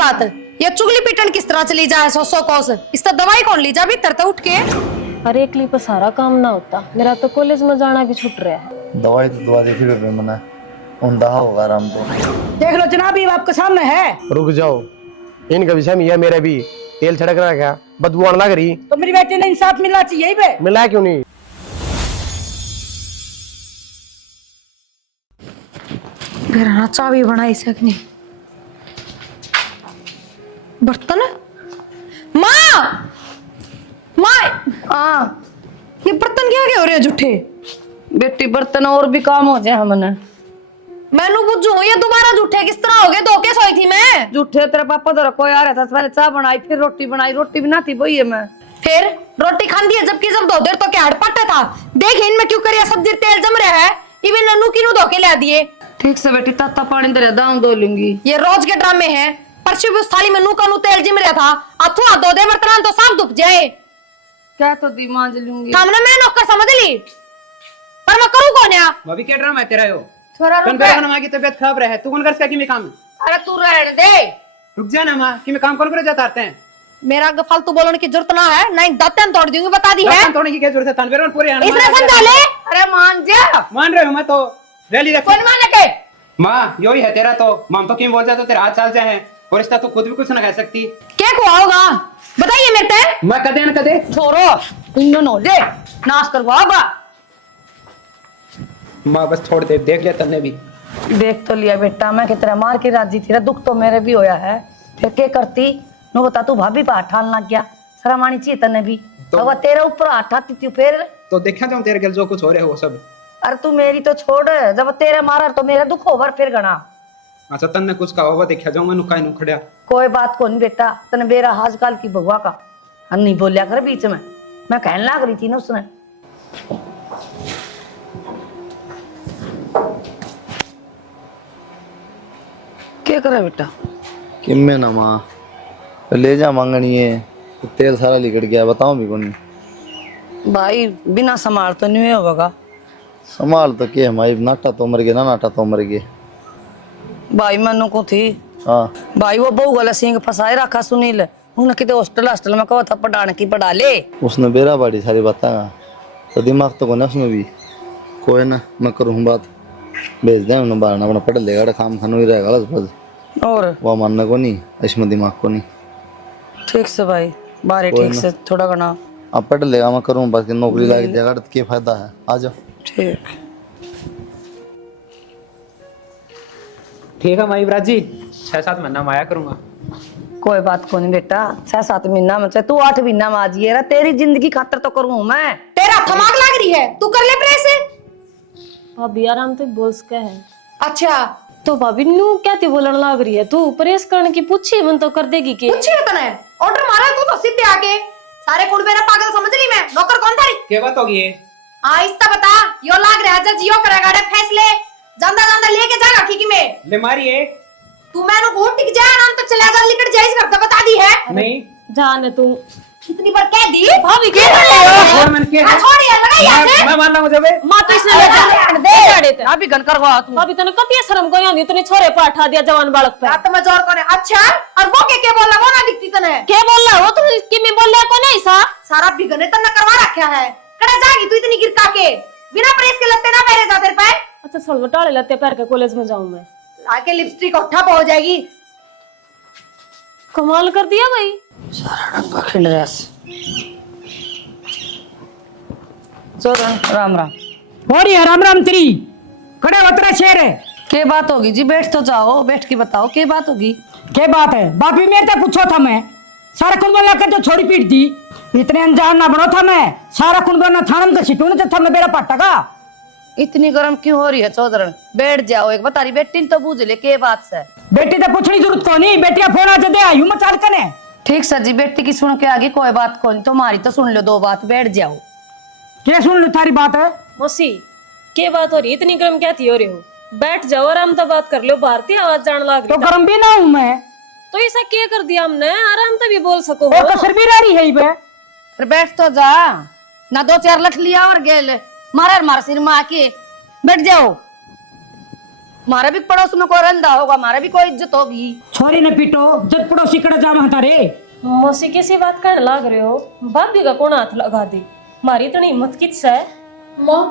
बात ये चुगली पिटन किस तरह चली जाए 100 कोस इसका दवाई कौन ली जा भीतर तो उठ के। अरे एक पर सारा काम ना होता, मेरा तो कॉलेज में जाना भी छूट रहा है। दवाई तो दवा देखी बेबे मना उंदा होगा आराम तो। देख लो जनाब ये आपके सामने है। रुक जाओ, इनका विषय में मेरे भी तेल छिड़क रहा क्या बदबू आने लग रही। तो मेरी बेटी ने इंसाफ मिलना चाहिए बे। मिला क्यों नहीं? घर चाबी बनाई सकनी बर्तन माँ माँ ये बर्तन क्या क्या हो रहे हैं झूठे। बेटी बर्तन और भी काम हो जाए हमने। मैनू बुझू ये दोबारा झूठे किस तरह हो गए? धो के सोई थी मैं। झूठे तेरा पापा तो कोई आ रहा था, पहले चाय बनाई फिर रोटी बनाई, रोटी भी ना थी वही है मैं। फिर रोटी खानी है जबकि जब 2 देर तो क्या हड़पटा था। देख इनमें क्यों करिया सब्जी तेल जम रहा है। इवन नन्नू की धो के ला दिए। ठीक से बेटी ताता पानी दे दाम दो लूंगी। ये रोज के ड्रामे हैं। परसों भी उस थाली में नू का नू तेल जिम रहा था। अथू हाथ धो दे बर्तन तो साफ धुप जाए। क्या तो दी मांज लूंगी। सामने मैं नौकर समझ ली पर मैं करूँ कौन है? भाभी क्या ड्रामा है तेरा यो? थोड़ा कन बेरा मां की तबीयत खराब रहे तू कौन कर सकी मैं काम? अरे तू रहने दे। रुक जा ना मां कि मैं काम कौन करे जाता आते हैं। मेरा फालतू बोलने की जरूरत ना है, नहीं दांतन तोड़ दूंगी बता दी है। तोड़ने की क्या जरूरत है? तनवीर और पूरे इसने समझा ले। अरे मान जा। मान रहे हो मैं तो रैली रख। कौन माने के? मां यो ही है तेरा तो मां तो क्यों बोल जा तो तेरा हाथ चाल जाए और रिश्ता तो खुद भी कुछ ना कह सकती। क्या हुआ होगा बताइए मेरे पे। मैं कदे न कदे छोरो इन दोनों दे नाश करवाओगा। मां बस छोड़ दे, देख लिया तन्ने भी। देख तो लिया बेटा, मैं कितना मार के राजी थी, दुख तो मेरे भी होया है। फिर क्या करती नो बता, तू भाभी पर हाथ लग गया। शर्म आनी चाहिए तन्ने भी तो वो तेरे ऊपर हाथ आती थी फिर तो देखा जाऊं तेरे गल जो कुछ हो रहे हो सब। अरे तू मेरी तो छोड़, जब तेरे मारा तो मेरा दुख होवर फिर गना। अच्छा तन्ने कुछ कहा होगा देखा जाऊं मैं नुकाई नु खड़या। कोई बात को नहीं बेटा, तने बेरा आजकल की भगवा का हम नहीं बोलिया कर बीच में। मैं कहने लग रही थी ना उसने। क्या करे बेटा? किम्मे ना मां ले जा मांगनी है तो तेल सारा लिकड़ गया बताओ भी कौन। भाई बिना संभाल तो नहीं होगा। संभाल तो के हमारी नाटा तो मर गया ना नाटा तो मर गए। भाई मनु को थी हाँ भाई वो बहु गला सिंह फसाए रखा सुनील उन्हें कितने हॉस्टल में कहा था पढ़ाने की पढ़ा ले। उसने बेरा बाड़ी सारी बताया तो दिमाग तो कोना उसमें भी। कोई ना मैं करूँ बात भेज दे उन्हें बाहर अपना पढ़ लेगा काम खानो ही रहेगा बस। और वो मानने को नहीं इसमें दिमाग को नहीं। ठीक से भाई बारे ठीक से थोड़ा गना अब पढ़ लेगा मैं करूँ बाकी नौकरी लग जाएगा तो क्या फायदा है। आ जाओ। ठीक ठीक है माई विराज जी 6-7 महीना में आया करूंगा। कोई बात को नहीं बेटा, 6-7 महीना में चाहे तू 8 महीना में आ जाइए। तेरी जिंदगी खातर तो करूँ मैं। तेरा थमाक लग रही है तू कर ले प्रेस। भाभी आराम से बोल सके है। अच्छा तो भाभी नू क्या थी बोलने लग रही है? तू प्रेस करने की पूछी मन तो कर देगी के? पूछी है तने ऑर्डर मारा तू तो सीधे आके सारे कुड़ मेरा पागल समझ रही मैं। नौकर कौन था? क्या बात होगी ये? आहिस्ता बता। यो लाग रहा है जियो करेगा रे फैसले जानदा जानदा लेके जाएगा ठीक में। ले मारिए तू मैंने घूट टिक जाए नाम तो चला जा लिकट जाइस करता बता दी है। नहीं जाने तू कितनी बार कह दी भाभी के और मैंने क्या छोड़ यार लगा यार से मैं मान रहा हूं जब मां तो इसने ले दे ना भी गन करवा तू। भाभी तने कती शर्म को आंदी तूने छोरे पर उठा दिया जवान बालक पे। रात में जोर कोने। अच्छा और वो के बोला वो ना दिखती तने क्या बोल रहा हो तुम? कि मैं बोल रहा को नहीं सा सारा बिगने तन्ना करवा रखा है। कड़ा जाएगी तू इतनी गिरका के बिना प्रेस के लगते ना मेरे जाते पे। अच्छा सड़ टाले लते पैर के कॉलेज में जाऊं मैं आके लिपस्टिक उठा हो जाएगी। कमाल कर दिया भाई। सारा रंगा खिल रहा है। चलो राम राम। हो रही है राम राम तेरी खड़े होतरा शेर है। क्या बात होगी जी? बैठ तो जाओ, बैठ के बताओ क्या बात होगी। क्या बात है? बापी मेरे से पूछो था मैं सारा कुंबल लाकर तो छोड़ी पीट दी। इतने अनजान ना बनो था मैं सारा कुंबल ना थानम का सिटूने तो था मैं बेरा पट्टा का। इतनी गर्म क्यों हो रही है चौधरन? बैठ जाओ, एक बता रही बेटी तो बूझ ले के बात से। बेटी तो पूछनी जरूरत को नहीं। बेटिया फोन आ दे आयु मचाल कने। ठीक सर जी, बेटी की सुन के आगे कोई बात को नहीं, तुम्हारी तो सुन लो 2 बात। बैठ जाओ। क्या सुन लो थारी बात है? मौसी क्या बात हो रही? इतनी गर्म क्या थी हो रही हो? बैठ जाओ आराम तो बात कर लो। भारतीय आवाज जान लग तो रही गरम भी ना हूँ मैं तो ऐसा क्या कर दिया हमने? आराम से भी बोल सको वो हो। कसर भी रही है बे। फिर बैठ तो जा ना, 2-4 लठ लिया और गेल मारे मार सिर में आके बैठ जाओ। हमारे भी पड़ोस में कोई रंधा होगा, हमारे भी कोई इज्जत होगी। छोरी ने पीटो जब पड़ोसी कड़ा जा वहां रे। मौसी कैसी बात कहने लाग रहे हो? भाभी का कौन हाथ लगा दे? मारी इतनी हिम्मत किस है? माँ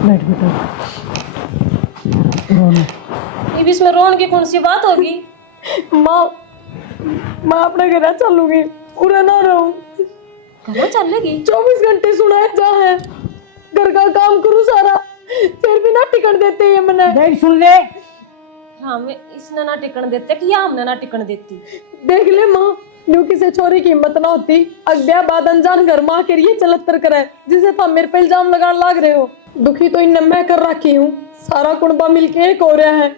बैठ बेटा। ये बीच में रोन की कौन सी बात होगी? माँ मैं अपने घर चलूंगी, पूरा ना रहूं। कहाँ चलेगी? 24 घंटे सुनाए जा है, घर का काम करूं सारा, फिर भी ना टिकट देते ये मैंने। देख सुन ले, हाँ मैं इसने ना टिकन देते कि या हमने ना टिकन देती। देख ले माँ, न्यू किसी छोरी की हिम्मत ना होती, अग्या बाद अनजान घर माँ के लिए चलत्तर करे, जिसे तुम मेरे पे इल्जाम लगाने लाग रहे हो। दुखी तो इन मैं कर रखी हूँ, सारा कुनबा मिलके एक हो रहा है।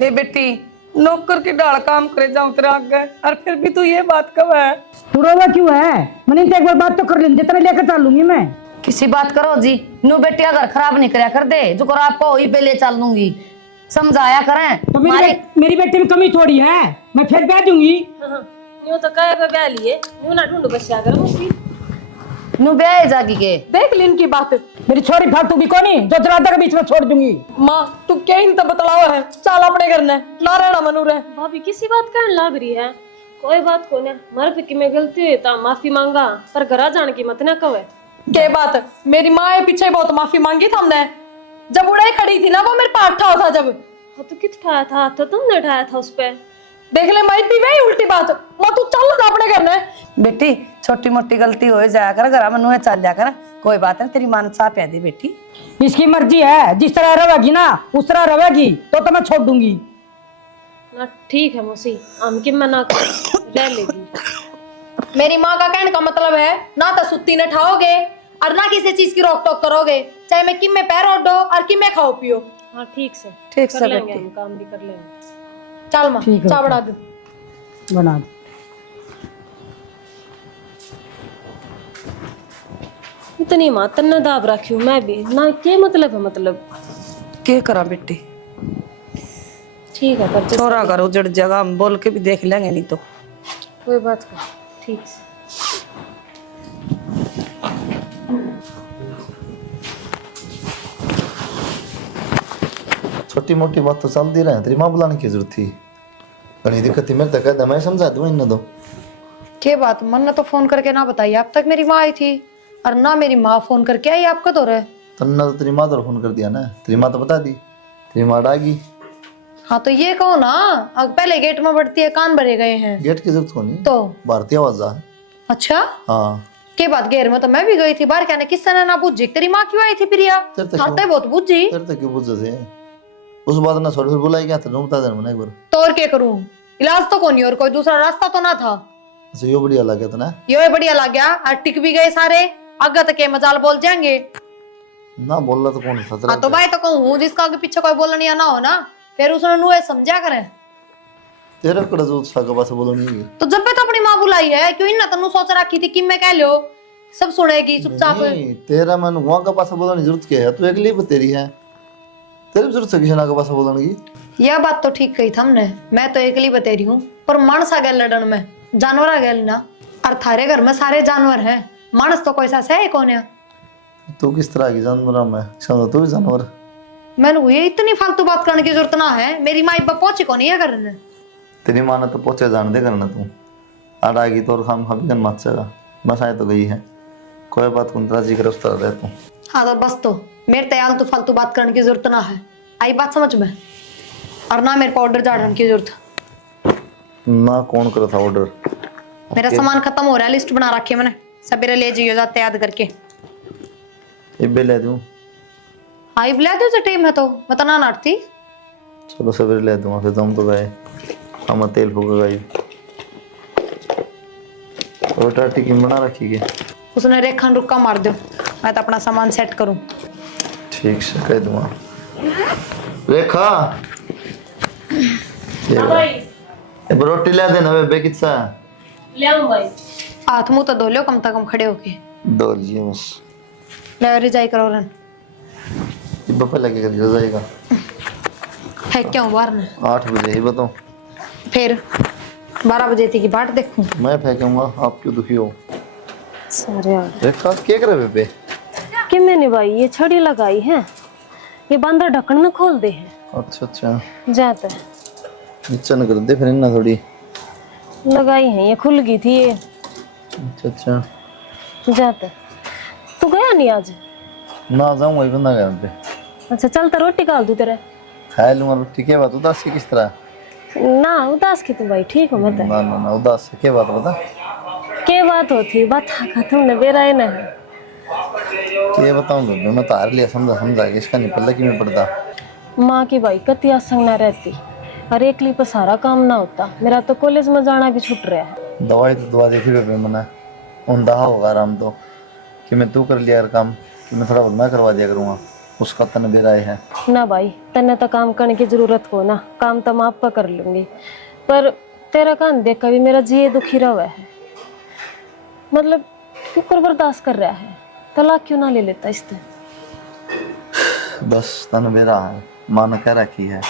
ले बेटी, नौकर की डाल काम करे जाऊं तेरे आगे, और फिर भी तू ये बात कब है? तू रोवा क्यों है? मैंने तो एक बार बात तो कर ली, जितना लेकर चल लूंगी मैं। किसी बात करो जी, नु बेटी अगर खराब नहीं करया कर दे, जो करो आपको वही पे ले चल लूंगी, समझाया करें। तो मेरी बेटी में कमी थोड़ी है, मैं फिर ब्याह दूंगी। न्यू तो काय पे ब्याह लिए, न्यू ना ढूंढो बस क्या करो मौसी। नु ब्याह जागी के देख ली इनकी बात। मेरी छोरी फालतू भी कोनी जो जरादा के बीच में छोड़ दूंगी। माँ तू क्या इन तो बतलावा है, चल अपने घर ने ना रहना मनु रहे। भाभी किसी बात कहने लाग रही है? कोई बात को ना, मारे पे कि मैं गलती हुई तो माफी मांगा, पर घरा जाने की मत ना कहे। क्या बात, मेरी माँ है पीछे बहुत माफी मांगी था हमने, जब उड़ाई खड़ी थी ना वो मेरे पास उठा था जब। हाँ तो कित उठाया था? तो तुमने उठाया था उस पे। देख ले माई भी वही उल्टी बात। माँ तू चल ना अपने घर में। बेटी, छोटी मोटी गलती हो जाया कर, घर में नुए चल जाया कर, कोई बात नहीं, तेरी मान साफ है दे बेटी। इसकी मर्जी है, जिस तरह रहेगी ना उस तरह रहेगी, तो मैं छोड़ दूंगी ना। ठीक है मौसी, हम कि मना कर रह लेगी। मेरी माँ का कहने का मतलब है ना तो सुत्ती न ठाओगे और ना किसी चीज की रोक टोक करोगे, चाहे मैं किम में पैर ओढ़ो और किम में खाओ पियो। हाँ ठीक से, ठीक कर से लेंगे, बेटी। हम काम भी कर लेंगे। चल माँ ठीक है, चाय बना दो। बना दो। इतनी मातन न दाब रखी हूँ मैं भी ना, क्या मतलब है? मतलब क्या करा बेटी, ठीक है पर छोरा घर उजड़ जगह, हम बोल के भी देख लेंगे, नहीं तो कोई बात कर, ठीक से। छोटी मोटी बात तो चलती रहे, तेरी माँ बुलाने की जरूरत थी? बड़ी दिक्कत थी मेरे तक, मैं समझा दूँ इन दो। क्या बात, मन ने तो फोन करके ना बताई, अब तक मेरी माँ आई थी और ना मेरी माँ फोन करके आई, आपका तो रहे। तन्ना तो तेरी माँ तो फोन कर दिया ना, तेरी माँ तो बता दी, तेरी माँ डागी। हाँ तो ये कहो ना, अब पहले गेट में बढ़ती है, कान भरे गए हैं गेट की जरूरत होनी तो। भारतीय आवाज है। अच्छा हाँ के बात, घेर में तो मैं भी गई थी, बाहर कहने किससे ने ना बुझी, तेरी माँ क्यों आई थी प्रिया? तेरे तक हाँ तो बहुत बुझी। तेरे तक क्यों बुझे थे? उस बात ना छोड़, फिर बुलाई क्या था, बता देना मैंने एक बार। तो और क्या करूं, इलाज तो कोई नहीं और कोई दूसरा रास्ता तो ना था। अच्छा यो बढ़िया लगा था ना, यो बढ़िया लग गया, और टिक भी गए सारे, आगे तक के मजाल बोल जाएंगे। ना बोल रहा तो कौन था? हाँ तो भाई तो कहूँ, जिसका आगे पीछे कोई बोलने ना हो ना, फिर उसने नुए समझा करे। तेरा कड़ा जो उसका के पास बोलो नहीं। तो जब पे तो अपनी माँ बुलाई है, क्यों ना तनु सोच रखी थी कि मैं कह लो सब सुनेगी चुपचाप। नहीं तेरा मन वहाँ का पास बोलने की जरूरत क्या है? तू अगली भी तेरी है, तेरी भी जरूरत है किसी ना के पास बोलने की। यह बात तो ठीक कही हमने, मैं तो अकेली बतेरी हूँ, पर मानस आ गया लड़न में, जानवर आ गया ना, और थारे घर में सारे जानवर हैं, मानस तो कोई सा है कौन है? तू किस तरह की जानवर? मैं समझो तू भी जानवर। मैंने ये इतनी फालतू बात करने की जरूरत ना है, मेरी माँ इब्बा पहुंची कौन है करने। तेरी माँ ने तो पहुंचे जान दे करना, तू आ आएगी तो और खाम खा भी कर मत चेगा, बस आए तो गई है, कोई बात कौन राजी करे उस तरह रह तू। हाँ तो बस, तो मेरे तैयार तो फालतू बात करने की जरूरत ना है, आई बात समझ में, और ना मेरे को ऑर्डर झाड़ने की जरूरत ना। कौन करा था ऑर्डर? मेरा सामान खत्म हो रहा है, लिस्ट बना रखी है मैंने, सवेरे ले जाइए जाते याद करके। इब्बे ले दूं? आई बुला दो जो टाइम है तो मैं तो ना नाटती। चलो सवेरे ले दूंगा, फिर तुम तो गए हम तेल फूक गई और टाटी की बना रखी है। उसने रेखा रुक्का मार दो, मैं तो अपना सामान सेट करूं। ठीक से कह दूंगा। रेखा ये रोटी ले देना वे कितना ले आऊं भाई? हाथ मुंह तो धो लो कम से कम खड़े होके, दो जी बस। ले रिजाई करो रन, ये बप्पा लगे कर जाएगा। है क्या हूँ बाहर ने? 8 बजे ही बताओ, फिर 12 बजे थी की बाट देखूं। मैं फेंकूंगा, आप क्यों दुखी हो? सारे रेखा क्या करे बेबे? कि मैंने भाई ये छड़ी लगाई है, ये बंदर ढक्कन में खोल दे है। अच्छा अच्छा, जाता है नीचे न कर दे फिर ना थोड़ी। लगाई है, ये खुल गई थी ये। अच्छा अच्छा, जाता है। तू गया नहीं आज? ना जाऊँ वही बंदा गया पे। अच्छा चल, तो रोटी काल दूं तेरे। खा लूँगा रोटी। के बात उदास की किस तरह? ना उदास की तू भाई, ठीक हो मत। ना ना ना, उदास से के बात बता। के बात होती बात खत्म न बेरा है ना। ये बताऊँ बेबे, मैं तार लिया समझा के इसका नहीं पता कि मैं पढ़ता। माँ की भाई कतिया संग ना रहती और एकली पर सारा काम ना होता। मेरा तो कॉलेज में जाना भी छूट रहा है। दवाई तो दवा देखी बेबे मैंने, ऊँधा होगा आराम तो कि मैं तू कर लिया यार काम, कि मैं थोड़ा बहुत मैं करवा दिया करूँगा, उसका तन बेरा है। ना भाई, तन्ने तो काम करने की जरूरत हो ना, काम तो मैं आप कर लूंगी, पर तेरा कान देख कभी मेरा जी दुखी रहा है। मतलब क्यों कर बर्दाश्त कर रहा है? तलाक क्यों ना ले लेता इससे? बस तन बेरा है, माँ ने कह रखी है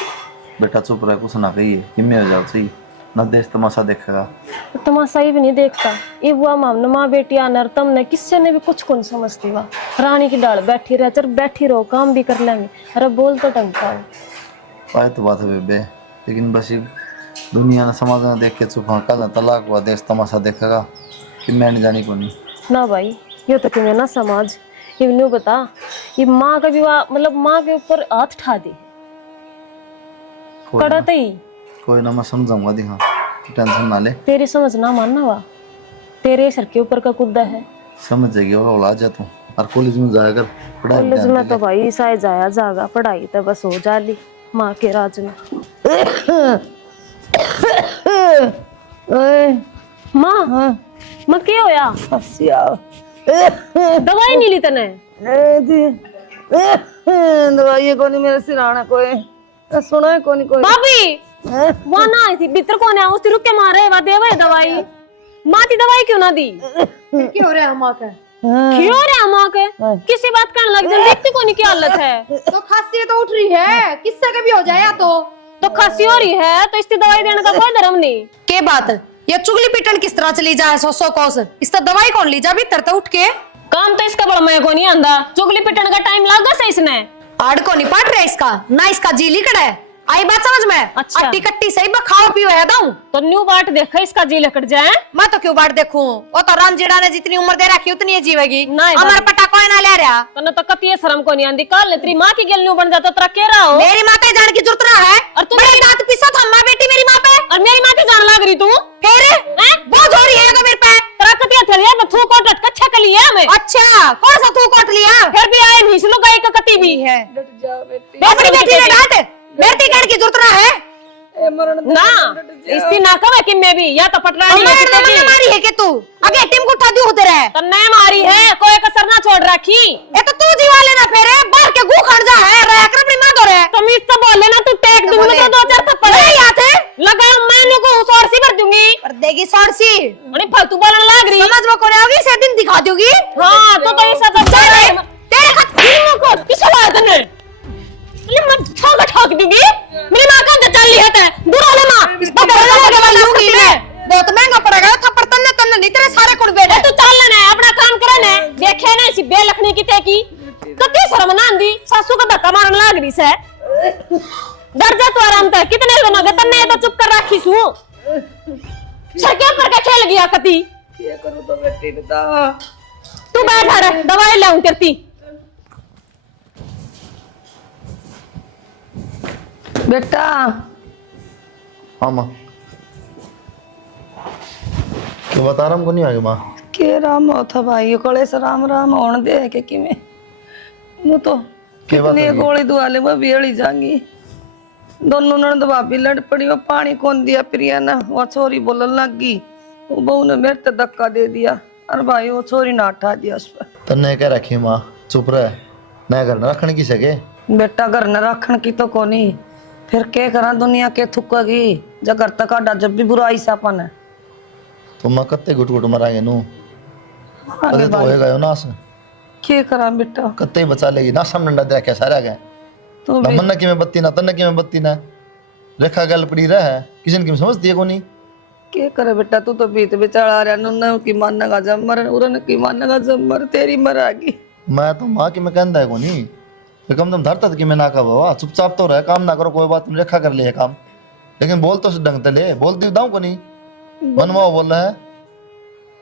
बेटा चुप रह, कुछ ना कहिए, किम्मे हो जाओ सही ना, देश तमाशा देखेगा। तमाशा ही भी नहीं देखता। ये बुआ मामने माँ बेटी आनर तमने किससे ने भी कुछ कौन समझती वा। रानी की डाल बैठी रह, चल बैठी रहो, काम भी कर लेंगे। अरे बोल तो ढंग का हो। आए तो बात है बेबे, लेकिन बस ये दुनिया ने समाज ने देख के चुप हाँ, कल तलाक हुआ देश तमाशा देखेगा कि मैं नहीं जानी को नहीं। ना भाई, ये तो तुम्हें ना समाज ये न्यू बता, ये माँ का विवाह मतलब माँ के ऊपर हाथ ठा दे कोई कड़ा ना, ही। कोई ना मैं समझाऊंगा दी, हाँ टेंशन ना ले। तेरी समझ ना मानना वा, तेरे सर के ऊपर का कुद्दा है। समझ जाएगी और औला जा तू, और कॉलेज में जाया कर, पढ़ाई में कॉलेज ध्यान में दे तो ले। भाई साय जाया जागा, पढ़ाई तो बस हो जाली माँ के राज में। माँ माँ क्या होया? दवाई नहीं ली तने? दवाई को नहीं, मेरे सिराना कोई सुना है कोनी कोई। भाभी वहाँ ना आई थी भीतर, कौन है उसकी रुक के मारे वा दे भाई दवाई। माँ की दवाई क्यों ना दी? क्यों हो रहा है माँ का? क्यों रे माँ के किसी बात करने लग जाए, देखती कौन की हालत है। तो खांसी तो उठ रही है, किससे कभी हो जाए तो खांसी हो रही है तो इसकी दवाई देने का कोई धर्म नहीं। के बात ये चुगली पिटन किस तरह चली जाए? सौ कोस इस तो दवाई कौन ली जा भीतर तो उठ के। काम तो इसका बड़ा मैं को नहीं आंदा, चुगली पिटन का टाइम लगा से इसने। आड़ को नहीं पाट रहा इसका ना, इसका जी लिकड़ा है। आई बात समझ में? अच्छा। अट्टी कट्टी सही बा खाओ पियो है दाऊं तो न्यू बाट देखा इसका जी लकड़ जाए। मैं तो क्यों बाट देखूं? वो तो राम जीड़ा ने जितनी उम्र दे रखी उतनी ही जीवेगी। नहीं हमारे पटा कोई ना ले रहा। तने तो कतिये शर्म को नहीं आंदी, कल तेरी माँ की गेल न्यू बन जाता तेरा के रहा हो। मेरी माँ के जान की जरूरत ना है। और तू मेरी दांत पिसा था माँ बेटी मेरी माँ पे, और मेरी माँ की जान लाग रही तू फिर बहुत हो रही है तो मेरे पे। तेरा कतिया थलिया में थू को टटका छक लिया मैं। अच्छा कौन सा तू कोट लिया? फिर भी आए नहीं लो गई का कति भी है जा बेटी, अपनी बेटी ने डांट मेरी कहने की जरूरत ना है। ना इसकी नाकम है कि मैं भी या तो पटरानी है हमारे नमन ने मारी है कि तू आगे टीम को उठा दी होते रहे तो नहीं मारी है, कोई कसर ना छोड़ रखी। ये तो तू जीवा लेना फेरे बाहर के गू खड़ जा है रह कर अपनी मां दो रे। तुम इससे बोले ना तू टेक तो दूंगी बोले। तो 2-4 थप्पड़ नहीं आते लगा मैंने को सौर सी भर दूंगी। पर देगी सौरसी अरे फालतू बोलने लग रही। समझ में कोने आगी से दिन दिखा दोगी। हाँ तो ऐसा सब तेरे खत को किस बात ने ये मैं ठोक दूंगी। मेरी मां का अंदर चल ली है बुरा ले मां इस तो बड़ा लगे वाली लूंगी मैं बहुत महंगा पड़ेगा थप्पड़ तन्ने तन्ने नहीं तेरे सारे कुड़ बेटे। तू चल लेना अपना काम करे ना, देखे ना इसी बे लखनी की ते की कति शर्म ना आंदी, सासू का धक्का मारने लग रही से। डर जा तू आराम से, कितने दिन हो गए तन्ने तो चुप कर रखी सु सर के ऊपर के खेल गया कति। क्या करूं तो बेटी बता। तू बैठ रे दवाई लाऊं तेरी। बेटा हाँ माँ, तो बता रहा हमको नहीं आगे माँ। के राम होता भाई कोले से राम राम होने दे के कि मैं वो तो के बात कितनी होगी? गोली दुआले वो बेड़ी जाएंगी। दोनों ननद भाभी लड़ पड़ी, वो पानी कौन दिया प्रिया ना, वो छोरी बोलने लग गई, वो बहू ने मेरे ते धक्का दे दिया और भाई वो छोरी ना हटा दिया उस पर। तन्ने क्या रखी माँ, चुप रह, मैं घर न रखने की सके। बेटा घर न रखन की तो कोनी, फिर के करा दुनिया के थुकेगी जब घर तक आडा जब भी बुराई सापन है। तो माँ कत्ते घुट घुट मरांगे नू, आगे कदे तो भाई होएगा यो नास, के करा बेटा कत्ते ही बचा लेगी ना, सामने डंडा देखा सारा गए तो ना, भी मन की में बत्ती ना, तन्ने की में बत्ती ना, रेखा गल पड़ी रहा है, किसी ने समझती है को नहीं। के करे बेटा, तू तो बीत बेचारा रहा, नुन्ना की मानेगा जब मर, उरन की मानेगा जब मर, तेरी मरागी। मैं तो माँ की मैं कहता है को नहीं, फिर कम तुम धरता कि मैं ना कहा बाबा चुपचाप तो रहे, काम ना करो कोई बात, तुम रखा कर ले काम, लेकिन बोल तो ढंग से ले, बोल दी दाऊ को नहीं मनवाओ बोल रहा है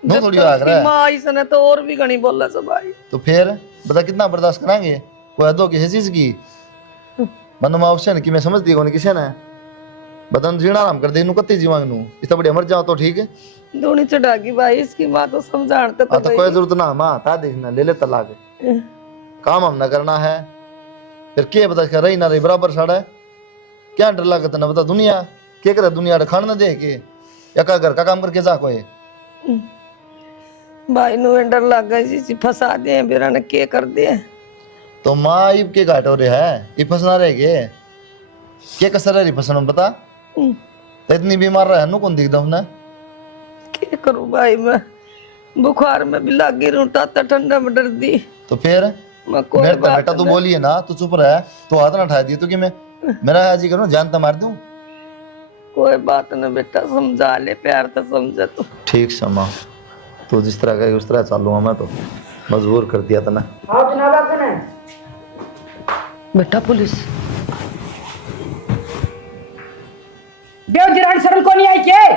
नो थोड़ी आग रहा है। माँ इसने तो और भी घनी बोला सब भाई। तो फिर बता कितना बर्दाश्त कराएंगे, कोई हदों की चीज की मनवा ऑप्शन की मैं समझती कौन किसी ने बता जीना आराम कर दे इनू कत्ती जीवांग नू इतना बढ़िया मर जाओ तो ठीक है। दूनी चढ़ागी भाई इसकी माँ तो समझाते तो तो कोई जरूरत ना माँ था देखना ले तलाक, काम हम ना करना है फिर के बता कर रही ना रही बराबर साड़ा है, क्या डर लागत ना बता दुनिया क्या करे, दुनिया खाना ना दे के या का घर का काम करके जा कोई भाई नु डर लग गई जी फंसा दे बेरा ने के कर दे। तो माँ इब के घाट हो रहे है ये फंसना रह गए क्या कसर रही फंसन बता, तो इतनी बीमार रहा है नु कौन दिखता हूं ना के करूं भाई मैं बुखार में भी लगी रहूं ताता ठंडा में डर दी। तो फिर मैं कोई मेरे तो बात बेटा तू बोली है ना तू चुप रहा तो हाथ ना उठा दिए तो कि मैं मेरा हाजी करूं जान तो मार दूं। कोई बात न बेटा समझा ले प्यार तो समझा तू। ठीक समा तो जिस तरह कहे उस तरह चालूंगा मैं तो मजबूर कर दिया था ना। आओ जनाब आपने बेटा पुलिस देव जिरान शरण को नहीं आई के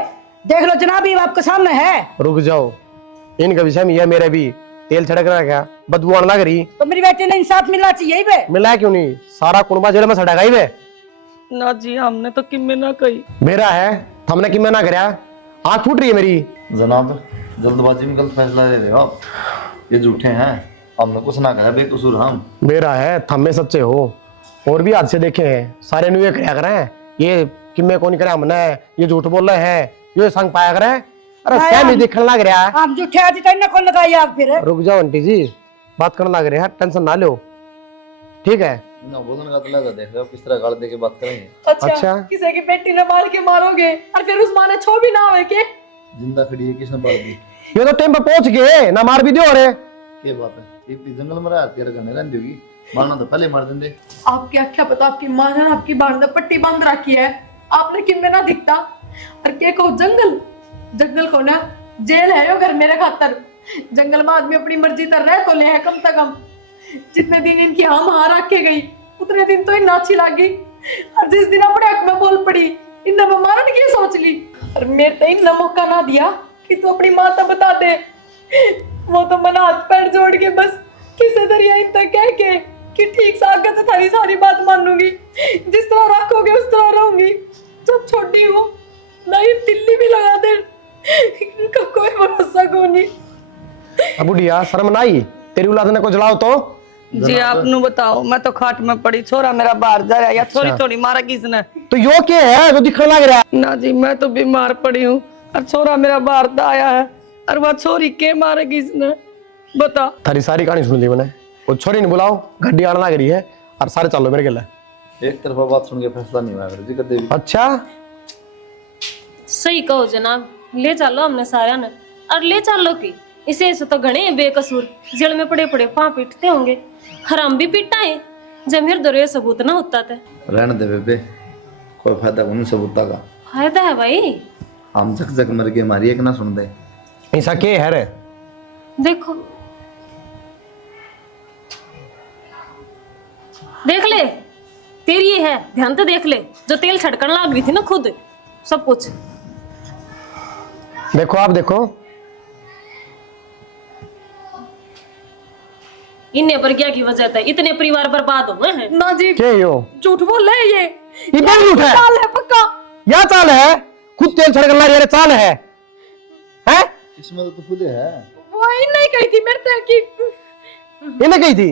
देख लो जनाब ये आपके सामने है। रुक जाओ, इनका विषय में यह मेरे भी तेल छिड़क रहा क्या बदबू आने लग रही। तो मेरी बेटी ने इंसाफ मिलना चाहिए बे। मिला क्यों नहीं, सारा कुनबा जेल में सड़का ही वे ना जी हमने तो किम्मे ना कही मेरा है हमने कि मैं ना करया, आंख फूट रही है मेरी। जनाब जल्दबाजी में गलत फैसला ले रहे हो आप, ये झूठे हैं, हमने कुछ ना कहा बेकसूर हम। मेरा है थम्मे सच्चे हो, और भी हादसे देखे हैं सारे नु ये करया करें, ये कि मैं कौन करे हमने ये झूठ बोल रहे हैं ये संग पाया करें। अरे क्या नहीं देखने लग रहा है। हम झूठे आज तक कौन लगाई आग फिर। रुक जाओ आंटी जी बात करने लग रहे हैं, टेंशन ना लो ठीक है। ना बोलने का तो लगा देख रहे हो किस तरह गाल दे के बात करेंगे। अच्छा किसी की बेटी ने मार के मारोगे और फिर उस माँ ने छो भी ना होए के जिंदा खड़ी है किसने मार दी, ये तो टाइम पे पहुंच गए ना मार भी दियो रे। क्या बात है इतनी जंगल में रहा तेरे करने रहने दोगी, मारना तो पहले मार देंगे। आपके क्या पता आपकी माँ ने आपकी बांध पट्टी बांध रखी है, आपने किम्मे ना दिखता और के को जंगल जंगल को ना जेल है यो घर मेरे खातर। जंगल में आदमी अपनी मर्जी कर रहा है तो ले है कम से कम, जितने दिन इनकी हाँ रखे गई उतने दिन तो इन नाची लागी, और जिस दिन अपने हक में बोल पड़ी इन मारन की सोच ली, और मेरे तो इन मौका ना दिया कि तू अपनी माँ तो बता दे। वो तो मना हाथ पैर जोड़ के बस किसी दरिया इन तक कह के कि ठीक से आगे तो थारी सारी बात मानूंगी, जिस तरह रखोगे उस तरह रहूंगी। जब छोटी हूँ नहीं तिल्ली भी लगा दे इनका कोई भरोसा को नहीं। अब बुढ़िया शर्म ना आई तेरी औलाद ने को जलाओ तो। जी आप नु बताओ, मैं तो खाट में पड़ी, छोरा मेरा बाहर जा रहा है या छोरी थोड़ी मारा किसने। तो यो क्या है जो दिखने लग रहा है। ना जी मैं तो बीमार पड़ी हूँ और छोरा मेरा बाहर तो आया है, और वह छोरी के मारे किसने बता। थारी सारी कहानी सुन ली मैंने, वो छोरी ने बुलाओ गड्डी आने लग रही है और सारे चलो मेरे गले। एक तरफा बात सुन के फैसला नहीं हुआ जी कर देवी। अच्छा सही कहो जनाब, ले चलो हमने सारा ने, और ले चलो की इसे तो घने बेकसूर जेल में पड़े पड़े पां पीटते होंगे, हराम भी पीटा है जब मेरे दरे सबूत ना होता थे। रहने दे बेबे कोई फायदा नहीं सबूता का। फायदा है भाई, हम जक जक मर के हमारी एक ना सुन दे। ऐसा के है रे। देखो देख ले तेरी ये है, ध्यान से देख ले जो तेल छड़कन लग रही थी ना खुद सब कुछ। देखो आप देखो इन्हें पर क्या की वजह है इतने परिवार बर्बाद हुए हैं। ना जी के यो झूठ बोल रहे ये इधर झूठ है, चाल है पक्का। या चाल है खुद तेल छिड़कने लग रही है चाल है हैं। किस्मत तो खुद है। वो ही नहीं कही थी मेरे से कि इन्हें कही थी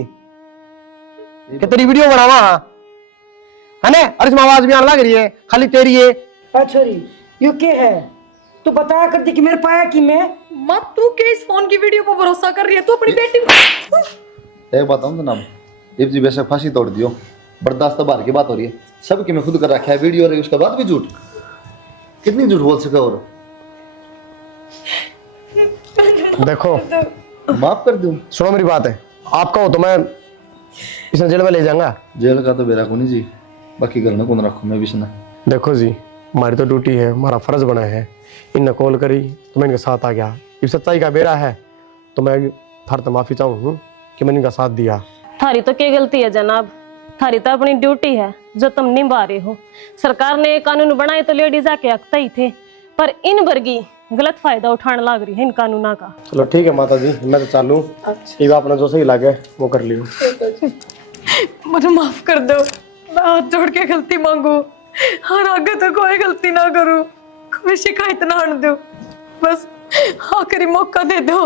कि तेरी वीडियो बनावा है ना, और इसमें आवाज भी आने लग रही है खाली तेरी है। छोरी यू के है तू बताया करती कि मेरे पाया कि मैं मत तू के इस फोन की वीडियो पर भरोसा कर रही है, तू अपनी बेटी एक बात हम तो नाम इब जी बेशक फांसी तोड़ दियो, बर्दाश्त तो बाहर की बात हो रही है, सबकी मैं खुद कर रखा है वीडियो रही उसके बाद भी झूठ, कितनी झूठ बोल सका। और देखो माफ कर दूं, सुनो मेरी बात है, आपका हो तो मैं इसे जेल में ले जाऊंगा। जेल का तो बेरा को नहीं जी, बाकी घर में कौन रखूं मैं भी सुना। देखो जी हमारी तो ड्यूटी है, हमारा फर्ज बना है, इनने कॉल करी तो मैं इनके साथ आ गया, इस सच्चाई का बेरा है तो मैं थार तो माफी चाहूँ कि मैंने इनका साथ दिया। थारी तो क्या गलती है जनाब, थारी तो अपनी ड्यूटी है जो तुम निभा रहे हो। सरकार ने ये कानून बनाए तो लेडीज आके हकता ही थे, पर इन वर्गी गलत फायदा उठाने लग रही है इन कानूना का। चलो ठीक है माता जी, मैं तो चालू। ये अपना जो सही लगे वो कर लियो। मुझे माफ कर दो, मैं हाथ जोड़ के गलती मांगू और आगे तो कोई गलती ना करूं, कोई शिकायत ना आने दो, बस आखिरी मौका दे दो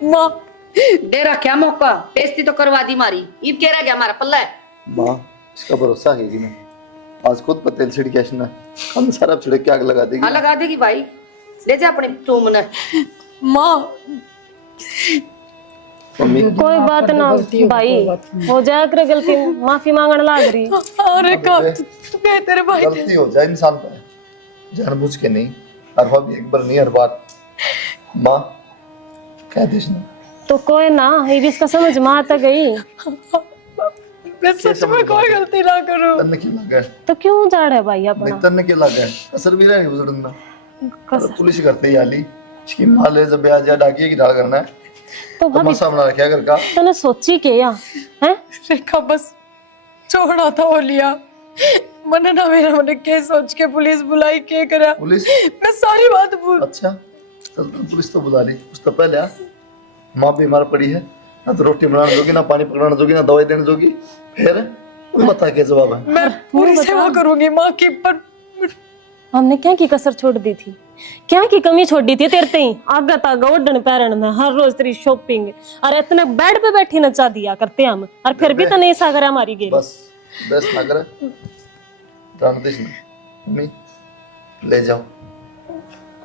माँ। दे रखा मौका, बेइज्जती तो करवा दी मारी, ईब के रह गया हमारा पल्ला है। माँ इसका भरोसा है कि नहीं? आज खुद पर तेल छिड़के ना, हम सारा छिड़क के आग लगा देगी। हाँ लगा देगी भाई, ले जा अपने चूमन। माँ मम्मी कोई बात ना भाई, हो जाए कर गलती, माफी मांगने लग रही। अरे कब तू कह तेरे भाई थे। गलती हो जाए इंसान पे, जानबूझ के नहीं, हर बार भी एक बार नहीं, हर बार। माँ कह देश ना तो कोई ना, ये भी इसका समझ में आता गई। मैं सच में कोई गलती ना करूं। तन्ने के लगा तो क्यों जा रहा है भाई अपना? नहीं, तन्ने के लगा असर भी रहे गुजरना। कसर। पुलिस करते ही आली इसकी माले जब ब्याज या डाकिए की डाल करना है तो तो भाभी मसा बना रखा घर का। तूने सोची के या हैं? रेखा बस छोड़ा था वो लिया मैंने ना, मेरा मैंने के सोच के पुलिस बुलाई के करा, पुलिस मैं सारी बात भूल। अच्छा चल तो पुलिस तो बुला ली, उस तो पहले आ माँ बीमार पड़ी है, ना तो रोटी बनाने दोगी, ना पानी पकड़ाने दोगी, ना दवाई देने दोगी, फिर तू बता क्या जवाब है? मैं पूरी सेवा करूंगी माँ की, पर हमने क्या की कसर छोड़ दी थी, क्या की कमी छोड़ दी थी तेरे ते ही? आगा तागा ओढ़न पैरन में हर रोज तेरी शॉपिंग, और इतने बेड पे बैठी नचा दिया करते हम, और फिर भी तो नहीं सा करे हमारी गेम। बस बस ना करे, जान दे ना मम्मी, ले जाओ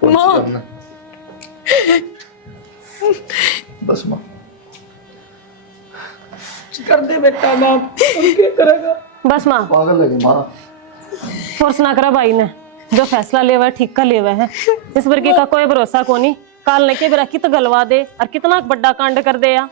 कौन सी माँ। करना? बस माँ कर दे बेटा माफ, क्या करेगा? बस माँ पागल लगी माँ। फोर्स ना करा भाई ने, जो फैसला ले हुआ है ठीक का ले हुआ है, इस वर्गी का कोई भरोसा को नहीं। काल ने के बेरा कित गलवा दे और कितना बड़ा कांड कर दे या।